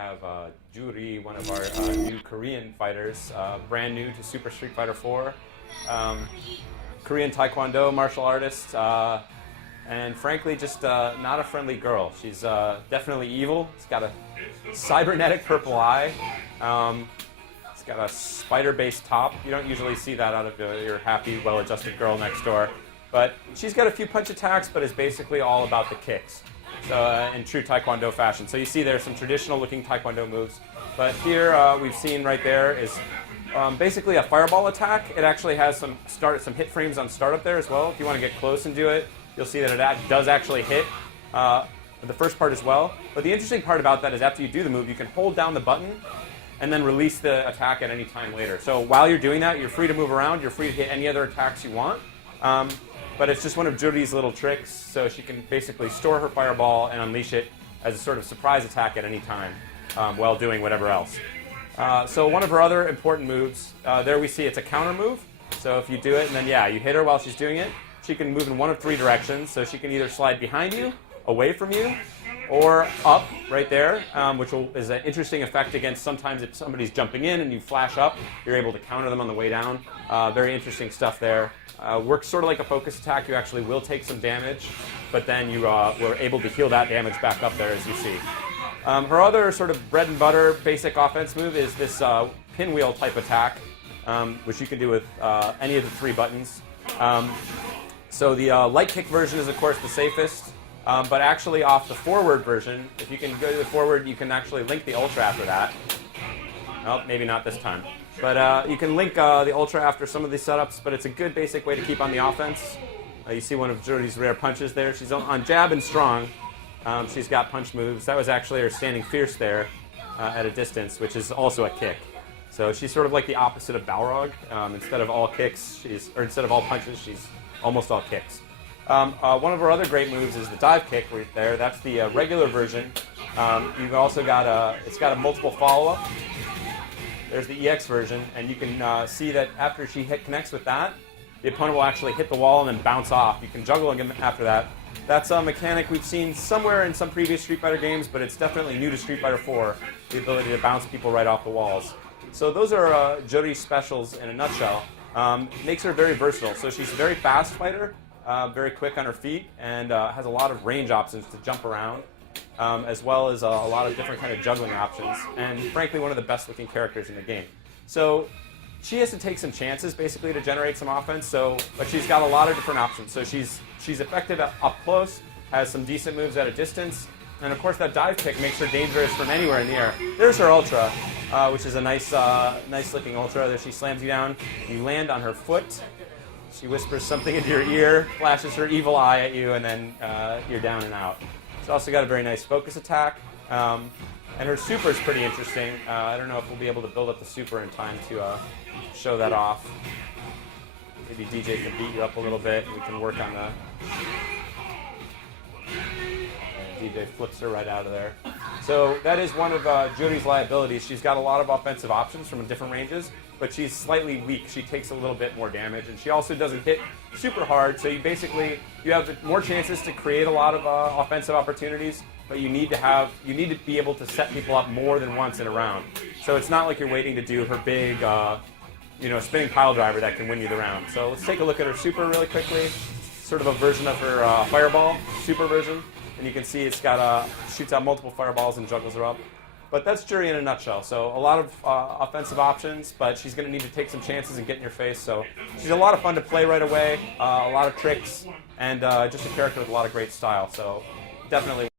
have Juri, one of our new Korean fighters, brand new to Super Street Fighter 4. Korean Taekwondo martial artist, and frankly, just not a friendly girl. She's definitely evil. She's got a cybernetic purple eye. It's got a spider-based top. You don't usually see that out of your happy, well-adjusted girl next door. But she's got a few punch attacks, but is basically all about the kicks. So in true Taekwondo fashion. So you see there's some traditional-looking Taekwondo moves. But here we've seen right there is basically a fireball attack. It actually has some hit frames on startup there as well. If you want to get close and do it, you'll see that it does actually hit the first part as well. But the interesting part about that is after you do the move, you can hold down the button and then release the attack at any time later. So while you're doing that, you're free to move around. You're free to hit any other attacks you want. But it's just one of Juri's little tricks, so she can basically store her fireball and unleash it as a sort of surprise attack at any time while doing whatever else. So one of her other important moves, there we see it's a counter move. So if you do it and then, yeah, you hit her while she's doing it, she can move in one of three directions. So she can either slide behind you, away from you, or up right there, which is an interesting effect against sometimes if somebody's jumping in and you flash up, you're able to counter them on the way down. Very interesting stuff there. Works sort of like a focus attack. You actually will take some damage, but then you were able to heal that damage back up there, as you see. Her other sort of bread and butter basic offense move is this pinwheel type attack, which you can do with any of the three buttons. So the light kick version is, of course, the safest, but actually off the forward version, if you can go to the forward, you can actually link the ultra after that. Oh, maybe not this time. But you can link the ultra after some of these setups, but it's a good basic way to keep on the offense. You see one of Juri's rare punches there. She's on jab and strong. She's got punch moves. That was actually her standing fierce there at a distance, which is also a kick. So she's sort of like the opposite of Balrog. Instead of all kicks, instead of all punches, she's almost all kicks. One of her other great moves is the dive kick right there. That's the regular version. You've also got it's got a multiple follow-up. There's the EX version, and you can see that after she connects with that, the opponent will actually hit the wall and then bounce off. You can juggle again after that. That's a mechanic we've seen somewhere in some previous Street Fighter games, but it's definitely new to Street Fighter 4, the ability to bounce people right off the walls. So those are Juri's specials in a nutshell. Makes her very versatile. So she's a very fast fighter, very quick on her feet, and has a lot of range options to jump around. As well as a lot of different kind of juggling options, and frankly one of the best looking characters in the game. So she has to take some chances basically to generate some offense, but she's got a lot of different options. So she's effective up close, has some decent moves at a distance, and of course that dive kick makes her dangerous from anywhere in the air. There's her ultra, which is a nice looking ultra. There she slams you down, you land on her foot, she whispers something into your ear, flashes her evil eye at you, and then you're down and out. She's also got a very nice focus attack, and her super is pretty interesting. I don't know if we'll be able to build up the super in time to show that off. Maybe DJ can beat you up a little bit, and we can work on the... And DJ flips her right out of there. So that is one of Juri's liabilities. She's got a lot of offensive options from different ranges, but she's slightly weak. She takes a little bit more damage, and she also doesn't hit super hard, so you have more chances to create a lot of offensive opportunities, but you need to be able to set people up more than once in a round. So it's not like you're waiting to do her big spinning pile driver that can win you the round. So let's take a look at her super really quickly. Sort of a version of her fireball, super version, and you can see it's got shoots out multiple fireballs and juggles her up. But that's Juri in a nutshell. So a lot of offensive options, but she's going to need to take some chances and get in your face. So she's a lot of fun to play right away, a lot of tricks, and just a character with a lot of great style. So definitely